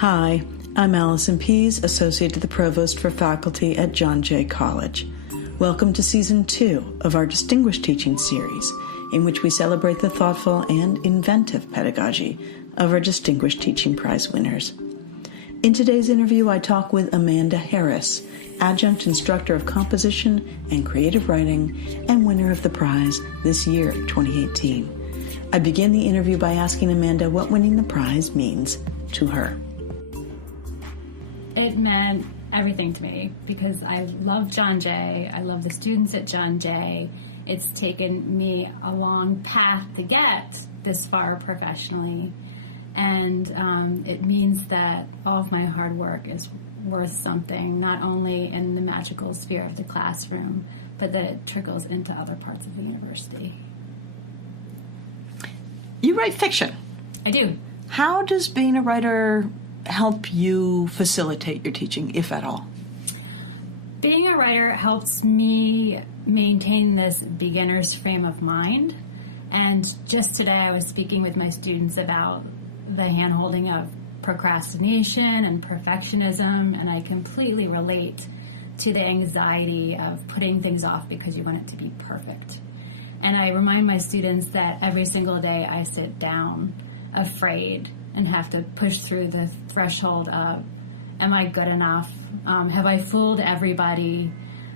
Hi, I'm Allison Pease, Associate to the Provost for Faculty at John Jay College. Welcome to Season 2 of our Distinguished Teaching Series, in which we celebrate the thoughtful and inventive pedagogy of our Distinguished Teaching Prize winners. In today's interview, I talk with Amanda Harris, Adjunct Instructor of Composition and Creative Writing and winner of the prize this year, 2018. I begin the interview by asking Amanda what winning the prize means to her. It meant everything to me because I love John Jay. I love the students at John Jay. It's taken me a long path to get this far professionally. And it means that all of my hard work is worth something, not only in the magical sphere of the classroom, but that it trickles into other parts of the university. You write fiction. I do. How does being a writer help you facilitate your teaching, if at all? Being a writer helps me maintain this beginner's frame of mind. And just today I was speaking with my students about the hand-holding of procrastination and perfectionism, and I completely relate to the anxiety of putting things off because you want it to be perfect. And I remind my students that every single day I sit down afraid and have to push through the threshold of, am I good enough? Have I fooled everybody?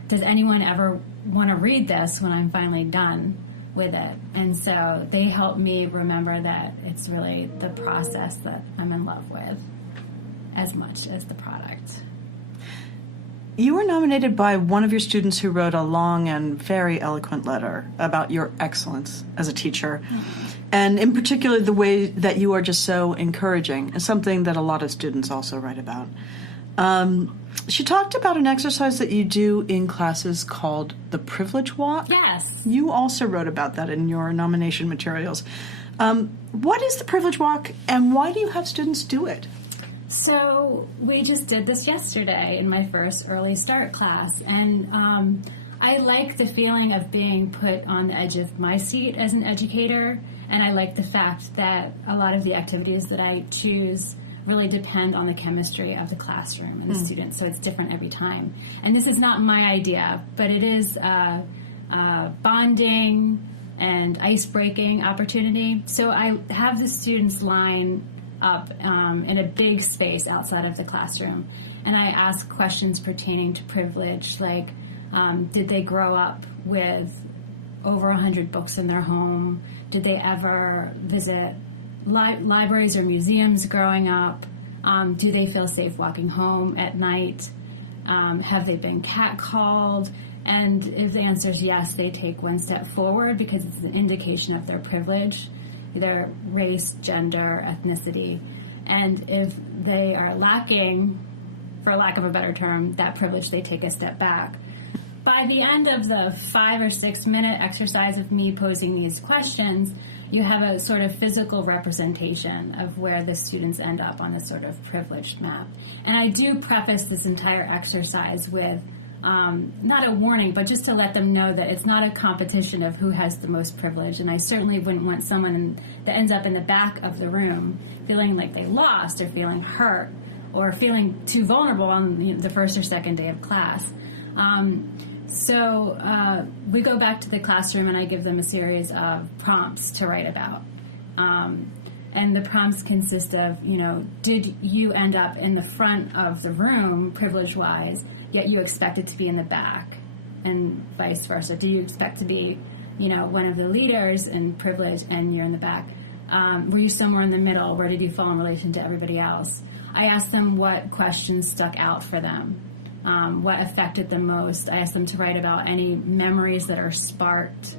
Does anyone ever want to read this when I'm finally done with it? And so they help me remember that it's really the process that I'm in love with as much as the product. You were nominated by one of your students who wrote a long and very eloquent letter about your excellence as a teacher. And in particular, the way that you are just so encouraging is something that a lot of students also write about. She talked about an exercise that you do in classes called the Privilege Walk. Yes. You also wrote about that in your nomination materials. What is the Privilege Walk, and why do you have students do it? So we just did this yesterday in my first early start class, and I like the feeling of being put on the edge of my seat as an educator, and I like the fact that a lot of the activities that I choose really depend on the chemistry of the classroom and the students, so it's different every time. And this is not my idea, but it is bonding and ice-breaking opportunity. So I have the students line up in a big space outside of the classroom, and I ask questions pertaining to privilege, like did they grow up with over 100 books in their home? Did they ever visit libraries or museums growing up? Do they feel safe walking home at night? Have they been catcalled? And if the answer is yes, they take one step forward because it's an indication of their privilege, their race, gender, ethnicity. And if they are lacking, for lack of a better term, that privilege, they take a step back. By the end of the 5 or 6 minute exercise of me posing these questions, you have a sort of physical representation of where the students end up on a sort of privileged map. And I do preface this entire exercise with not a warning, but just to let them know that it's not a competition of who has the most privilege. And I certainly wouldn't want someone that ends up in the back of the room feeling like they lost or feeling hurt or feeling too vulnerable on the first or second day of class. So we go back to the classroom and I give them a series of prompts to write about. And the prompts consist of, did you end up in the front of the room, privilege-wise, yet you expected to be in the back, and vice versa? Do you expect to be, one of the leaders in privilege and you're in the back? Were you somewhere in the middle? Where did you fall in relation to everybody else? I asked them what questions stuck out for them. What affected them most. I asked them to write about any memories that are sparked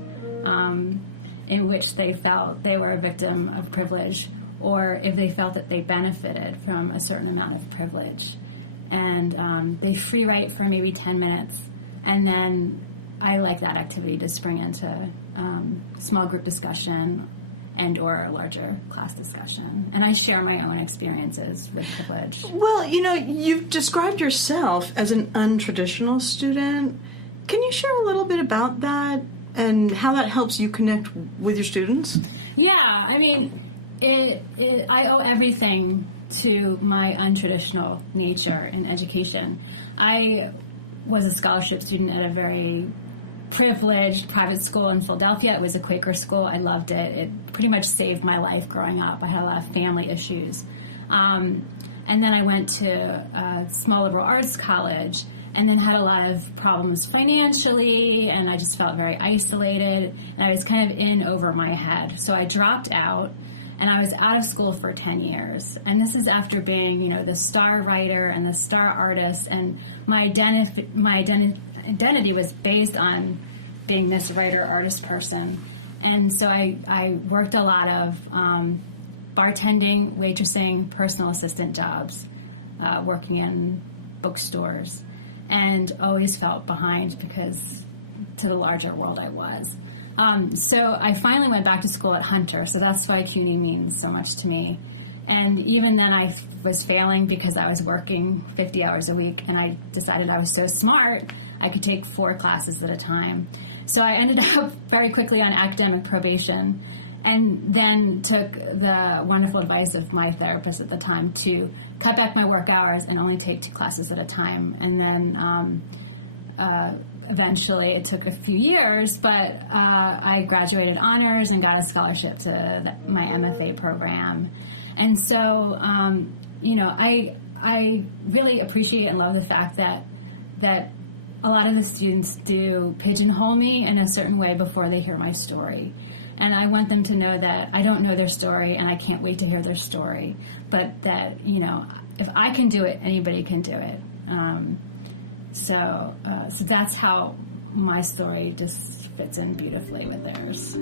in which they felt they were a victim of privilege, or if they felt that they benefited from a certain amount of privilege. And they free write for maybe 10 minutes, and then I like that activity to spring into small group discussion and or a larger class discussion. And I share my own experiences with privilege. Well, you've described yourself as an untraditional student. Can you share a little bit about that and how that helps you connect with your students? Yeah, I mean, I owe everything to my untraditional nature in education. I was a scholarship student at a very privileged private school in Philadelphia. It was a Quaker school. I loved it. It pretty much saved my life growing up. I had a lot of family issues. And then I went to a small liberal arts college, and then had a lot of problems financially, and I just felt very isolated, and I was kind of in over my head. So I dropped out, and I was out of school for 10 years. And this is after being, you know, the star writer and the star artist, and my identity was based on being this writer, artist person. And so I worked a lot of bartending, waitressing, personal assistant jobs, working in bookstores, and always felt behind because to the larger world I was. So I finally went back to school at Hunter, so that's why CUNY means so much to me. And even then I was failing because I was working 50 hours a week, and I decided I was so smart I could take 4 classes at a time. So I ended up very quickly on academic probation, and then took the wonderful advice of my therapist at the time to cut back my work hours and only take 2 classes at a time. And then eventually, it took a few years, but I graduated honors and got a scholarship to my MFA program. And so, you know, I really appreciate and love the fact that a lot of the students do pigeonhole me in a certain way before they hear my story. And I want them to know that I don't know their story, and I can't wait to hear their story. But that, you know, if I can do it, anybody can do it. So that's how my story just fits in beautifully with theirs.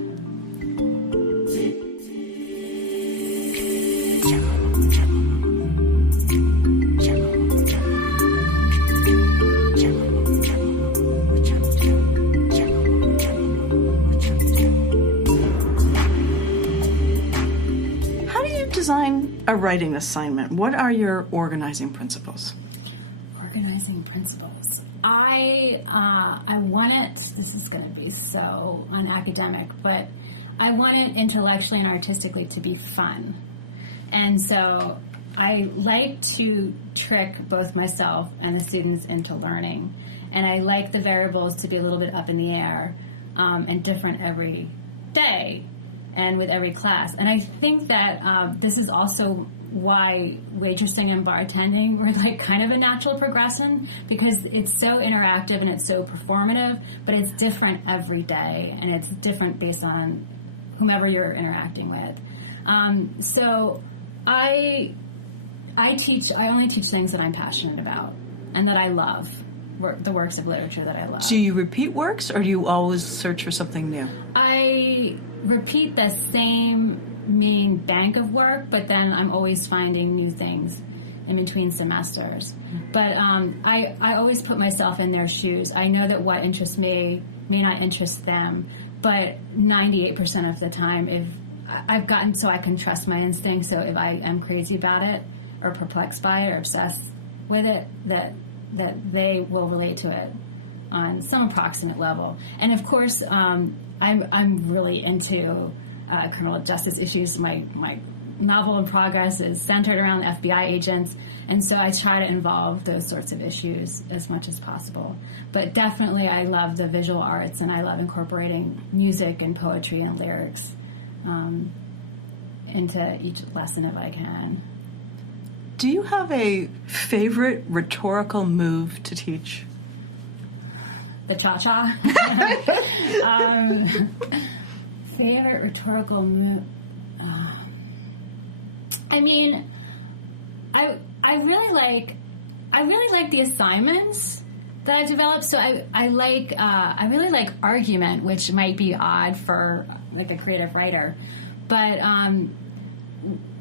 Design a writing assignment. What are your organizing principles? Organizing principles. I want it, this is going to be so unacademic, but I want it intellectually and artistically to be fun. And so I like to trick both myself and the students into learning. And I like the variables to be a little bit up in the air and different every day and with every class. And I think that this is also why waitressing and bartending were like kind of a natural progression, because it's so interactive and it's so performative, but it's different every day, and it's different based on whomever you're interacting with. So I only teach things that I'm passionate about and that I love, the works of literature that I love. Do you repeat works, or do you always search for something new? I repeat the same main bank of work, but then I'm always finding new things in between semesters. But I always put myself in their shoes. I know that what interests me may not interest them, but 98% of the time, if I've gotten so I can trust my instincts, so if I am crazy about it or perplexed by it or obsessed with it, that they will relate to it on some approximate level. And of course, I'm really into criminal justice issues. My novel in progress is centered around FBI agents, and so I try to involve those sorts of issues as much as possible. But definitely I love the visual arts, and I love incorporating music and poetry and lyrics into each lesson if I can. Do you have a favorite rhetorical move to teach? The cha-cha. Favorite rhetorical move. I mean, I really like the assignments that I've developed. So I really like argument, which might be odd for like a creative writer, but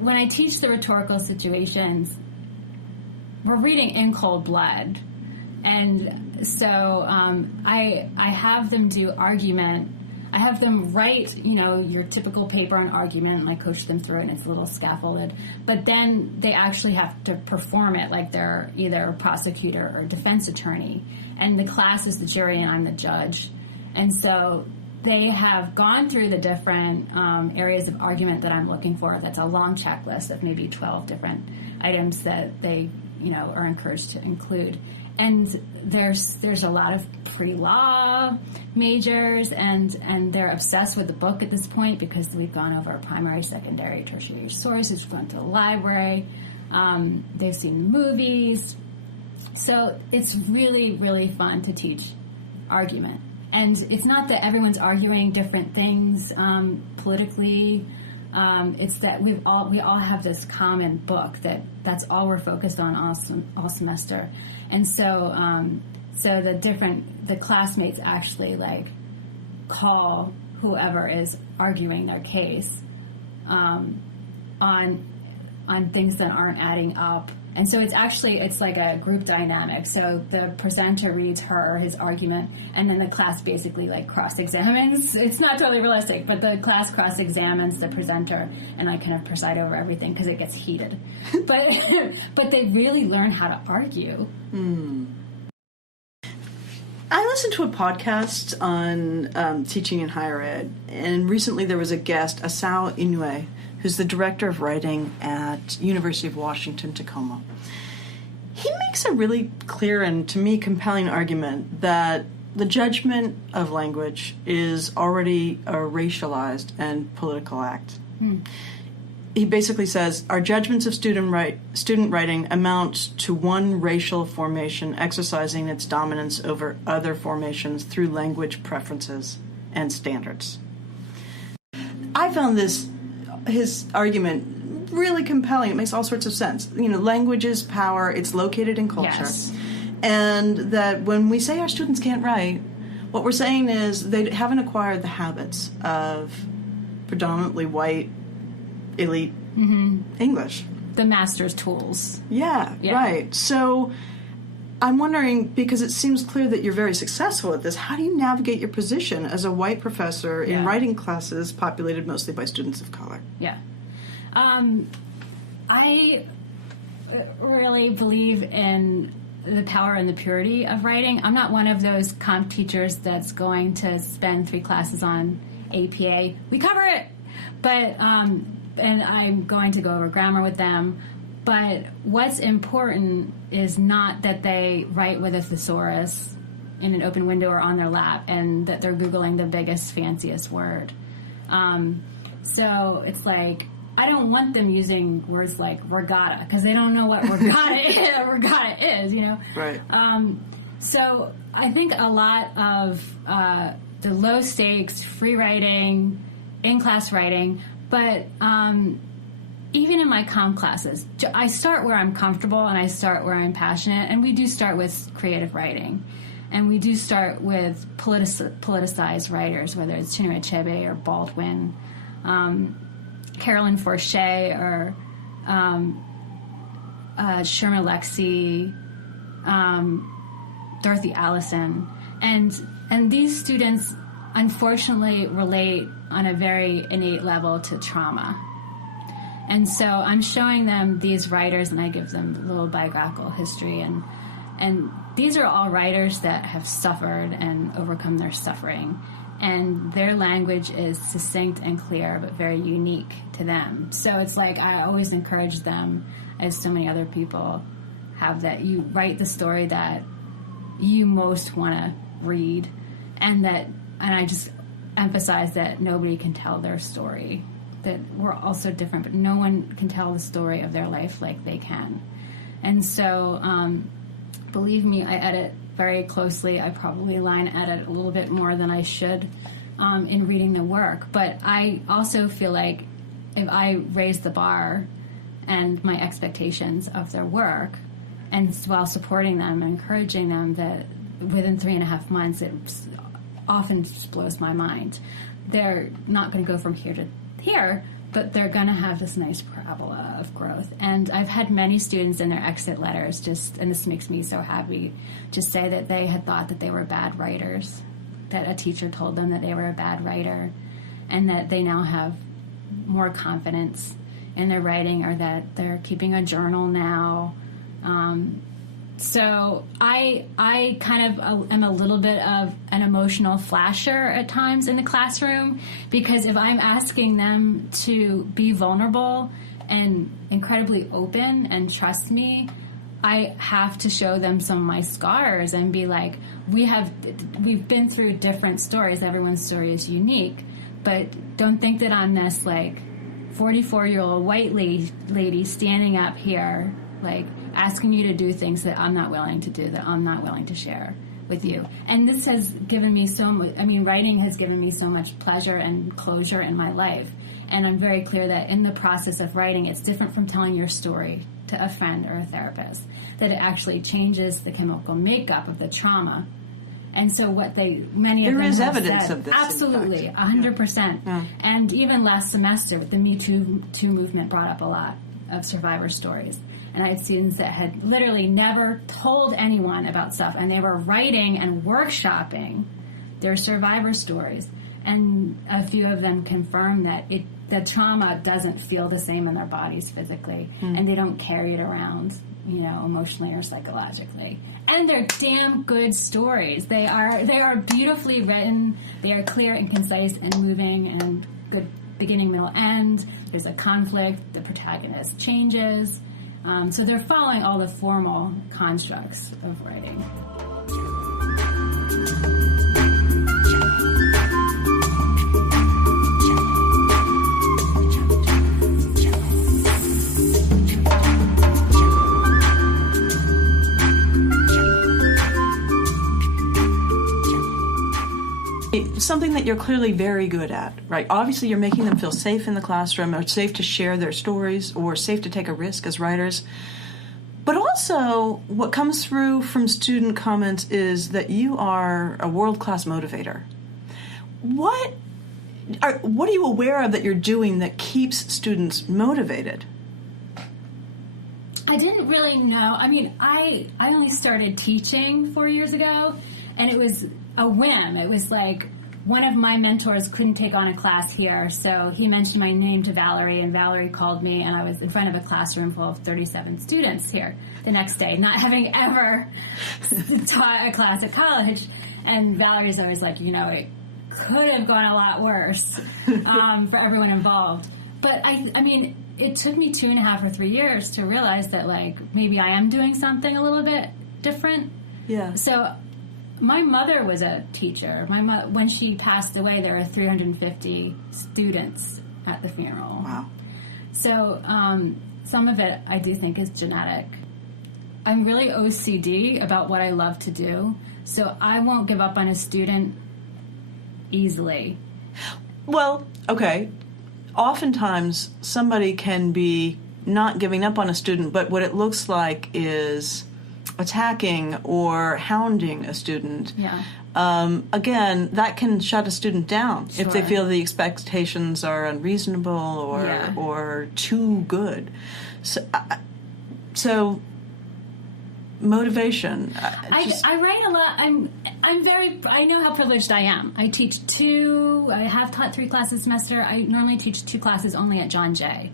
when I teach the rhetorical situations, we're reading in cold blood. And so I have them do argument. I have them write, your typical paper on argument, and I coach them through it, and it's a little scaffolded. But then they actually have to perform it like they're either a prosecutor or defense attorney. And the class is the jury, and I'm the judge. And so they have gone through the different areas of argument that I'm looking for. That's a long checklist of maybe 12 different items that they, are encouraged to include. And there's a lot of pre-law majors, and they're obsessed with the book at this point because we've gone over primary, secondary, tertiary sources. We've gone to the library. They've seen movies. So it's really, really fun to teach argument. And it's not that everyone's arguing different things politically. It's that we all have this common book that's all we're focused on all semester. And so the classmates actually call whoever is arguing their case on things that aren't adding up. And so it's like a group dynamic. So the presenter reads her or his argument, and then the class basically cross-examines. It's not totally realistic, but the class cross-examines the presenter, and I kind of preside over everything because it gets heated. But they really learn how to argue. I listened to a podcast on teaching in higher ed, and recently there was a guest, Asao Inoue, who's the director of writing at University of Washington, Tacoma. He makes a really clear and, to me, compelling argument that the judgment of language is already a racialized and political act. He basically says, our judgments of student writing amount to one racial formation exercising its dominance over other formations through language preferences and standards. I found his argument really compelling. It makes all sorts of sense. Language is power. It's located in culture. Yes. And that when we say our students can't write, what we're saying is they haven't acquired the habits of predominantly white, elite English. The master's tools. Yeah, right. So I'm wondering, because it seems clear that you're very successful at this, how do you navigate your position as a white professor in writing classes populated mostly by students of color? Yeah. I really believe in the power and the purity of writing. I'm not one of those comp teachers that's going to spend 3 classes on APA. We cover it, but and I'm going to go over grammar with them. But what's important is not that they write with a thesaurus in an open window or on their lap and that they're Googling the biggest, fanciest word. So it's I don't want them using words like regatta because they don't know what regatta is, Right. So I think a lot of the low stakes, free writing, in-class writing, but even in my comp classes, I start where I'm comfortable and I start where I'm passionate, and we do start with creative writing. And we do start with politicized writers, whether it's Chinua Achebe or Baldwin, Carolyn Forche or Sherman Alexie, Dorothy Allison. And these students, unfortunately, relate on a very innate level to trauma. And so I'm showing them these writers, and I give them a little biographical history. And these are all writers that have suffered and overcome their suffering. And their language is succinct and clear, but very unique to them. So it's I always encourage them, as so many other people have, that you write the story that you most want to read. And I just emphasize that nobody can tell their story, that we're all so different, but no one can tell the story of their life like they can. And so, believe me, I edit very closely. I probably line edit a little bit more than I should in reading the work. But I also feel like if I raise the bar and my expectations of their work, and while supporting them and encouraging them, that within 3.5 months, it often just blows my mind. They're not going to go from here to here, but they're going to have this nice parabola of growth. And I've had many students in their exit letters and this makes me so happy, just say that they had thought that they were bad writers, that a teacher told them that they were a bad writer, and that they now have more confidence in their writing, or that they're keeping a journal now. So I kind of am a little bit of an emotional flasher at times in the classroom, because if I'm asking them to be vulnerable and incredibly open and trust me, I have to show them some of my scars and be like, we've been through different stories. Everyone's story is unique, but don't think that I'm this like 44-year-old white lady standing up here like asking you to do things that I'm not willing to do, that I'm not willing to share with you. And this has given me so much, writing has given me so much pleasure and closure in my life. And I'm very clear that in the process of writing, it's different from telling your story to a friend or a therapist, that it actually changes the chemical makeup of the trauma. And so many of them have evidence said, of this. absolutely, 100%. Yeah. And even last semester, with the Me Too movement brought up a lot of survivor stories. And I had students that had literally never told anyone about stuff, and they were writing and workshopping their survivor stories. And a few of them confirmed that the trauma doesn't feel the same in their bodies physically, and they don't carry it around, emotionally or psychologically. And they're damn good stories. They are beautifully written. They are clear and concise and moving and good beginning, middle, end. There's a conflict. The protagonist changes. So they're following all the formal constructs of writing. Something that you're clearly very good at, right? Obviously, you're making them feel safe in the classroom, or safe to share their stories, or safe to take a risk as writers. But also, what comes through from student comments is that you are a world-class motivator. What are you aware of that you're doing that keeps students motivated? I didn't really know. I only started teaching 4 years ago, and it was a whim. It was like one of my mentors couldn't take on a class here, so he mentioned my name to Valerie, and Valerie called me, and I was in front of a classroom full of 37 students here the next day, not having ever taught a class at college. And Valerie's always like, it could have gone a lot worse for everyone involved. But it took me 2.5 or 3 years to realize that maybe I am doing something a little bit different. Yeah. So my mother was a teacher. When she passed away, there were 350 students at the funeral. Wow. So some of it I do think is genetic. I'm really OCD about what I love to do, so I won't give up on a student easily. Well, okay. Oftentimes, somebody can be not giving up on a student, but what it looks like is attacking or hounding a student. Yeah. Again, that can shut a student down Sure. if they feel the expectations are unreasonable or too good. So motivation. I write a lot. I know how privileged I am. I have taught 3 classes a semester. I normally teach 2 classes only at John Jay.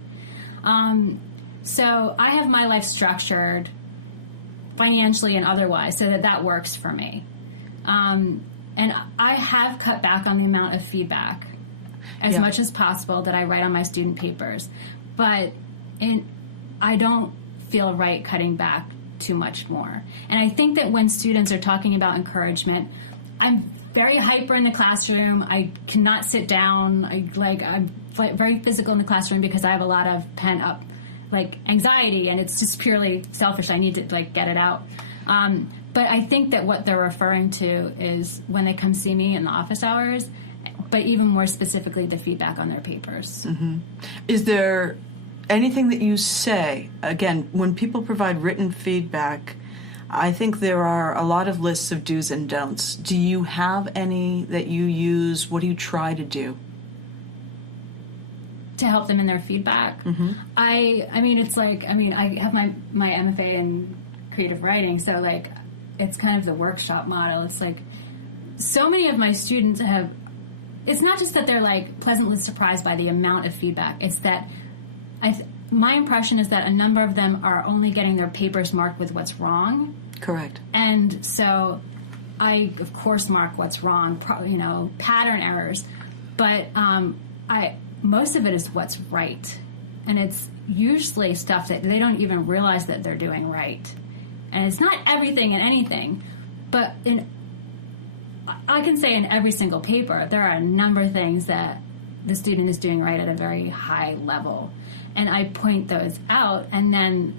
So I have my life structured financially and otherwise so that works for me. And I have cut back on the amount of feedback as much as possible that I write on my student papers. But I don't feel right cutting back too much more. And I think that when students are talking about encouragement, I'm very hyper in the classroom. I cannot sit down. I'm very physical in the classroom because I have a lot of pent up anxiety, and it's just purely selfish. I need to get it out. But I think that what they're referring to is when they come see me in the office hours, but even more specifically, the feedback on their papers. Mm-hmm. Is there anything that you say, again, when people provide written feedback, I think there are a lot of lists of do's and don'ts. Do you have any that you use? What do you try to do? To help them in their feedback? Mm-hmm. I have my MFA in creative writing, so it's kind of the workshop model. It's so many of my students it's not just that they're pleasantly surprised by the amount of feedback, it's that my impression is that a number of them are only getting their papers marked with what's wrong. Correct. And so I, of course, mark what's wrong, pattern errors, but most of it is what's right. And it's usually stuff that they don't even realize that they're doing right. And it's not everything and anything, but I can say in every single paper, there are a number of things that the student is doing right at a very high level. And I point those out, and then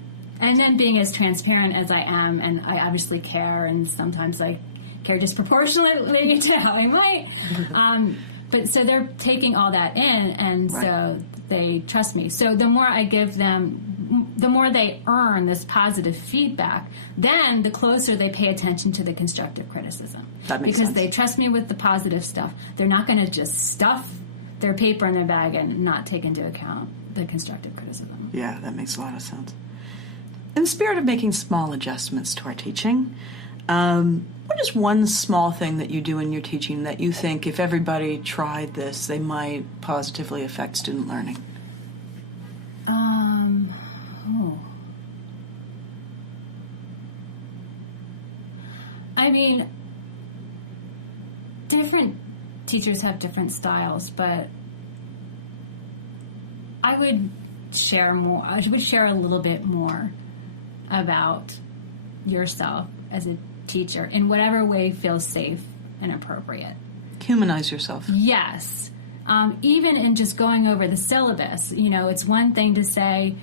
being as transparent as I am, and I obviously care, and sometimes I care disproportionately to how I might. But so they're taking all that in, and right. So they trust me. So the more I give them, the more they earn this positive feedback, then the closer they pay attention to the constructive criticism. That makes because sense. They trust me with the positive stuff. They're not going to just stuff their paper in their bag and not take into account the constructive criticism. Yeah, that makes a lot of sense. In the spirit of making small adjustments to our teaching, what is one small thing that you do in your teaching that you think if everybody tried this, they might positively affect student learning? I mean, different teachers have different styles, but I would share more. I would share a little bit more about yourself as a teacher in whatever way feels safe and appropriate. Humanize yourself. Yes. Even in just going over the syllabus, it's one thing to say,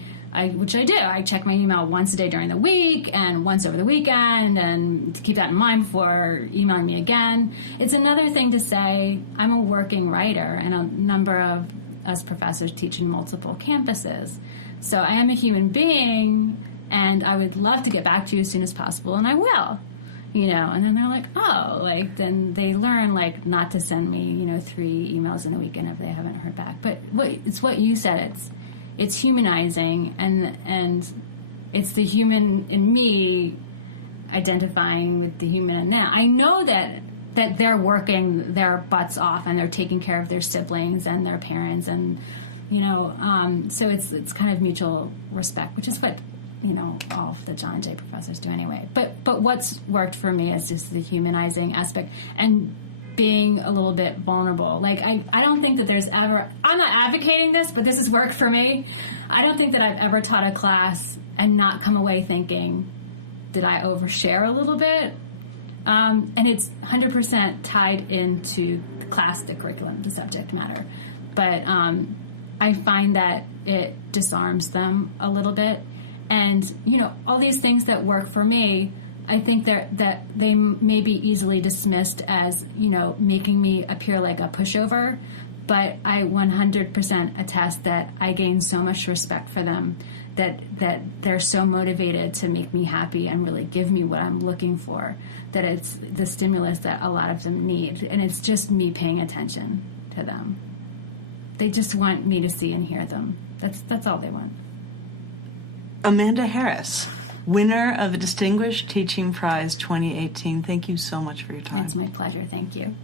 which I do. I check my email once a day during the week and once over the weekend, and to keep that in mind before emailing me again. It's another thing to say, I'm a working writer, and a number of us professors teach in multiple campuses. So I am a human being, and I would love to get back to you as soon as possible, and I will. And then they're like, then they learn, not to send me, 3 emails in a weekend if they haven't heard back. But it's what you said. It's humanizing, and it's the human in me identifying with the human in them. I know that they're working their butts off, and they're taking care of their siblings and their parents, and so it's kind of mutual respect, which is what all of the John Jay professors do anyway. But what's worked for me is just the humanizing aspect and being a little bit vulnerable. I don't think that there's ever, I'm not advocating this, but this has worked for me. I don't think that I've ever taught a class and not come away thinking, did I overshare a little bit? And it's 100% tied into the class, the curriculum, the subject matter. But I find that it disarms them a little bit. And, all these things that work for me, I think that they may be easily dismissed as, making me appear like a pushover. But I 100% attest that I gain so much respect for them, that they're so motivated to make me happy and really give me what I'm looking for, that it's the stimulus that a lot of them need. And it's just me paying attention to them. They just want me to see and hear them. That's all they want. Amanda Harris, winner of the Distinguished Teaching Prize 2018. Thank you so much for your time. It's my pleasure. Thank you.